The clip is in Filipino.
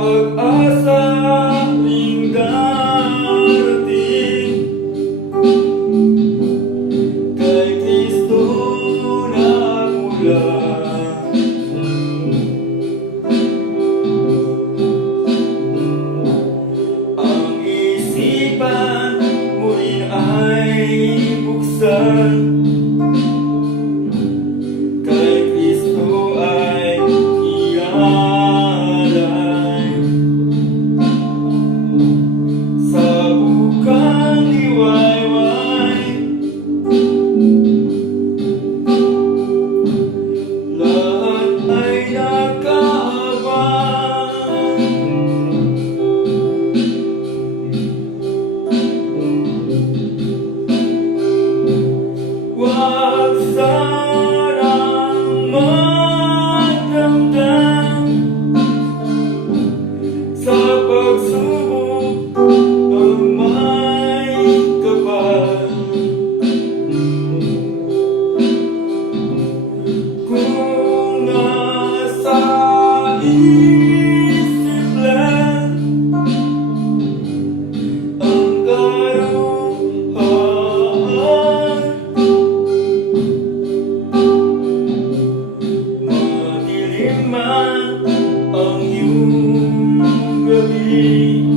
pag-asa ring darating, kay Kristo nagmula. Ang isipan mo rin ay buksan, kay Kristo ay ialay. Sa bukang liwayway, lahat ay nakaabang. Huwag sanang magdamdam sa pagsubok ng may kapal. Kung nasa isip lang ang karuhaan, madilim man ang iyong gabi,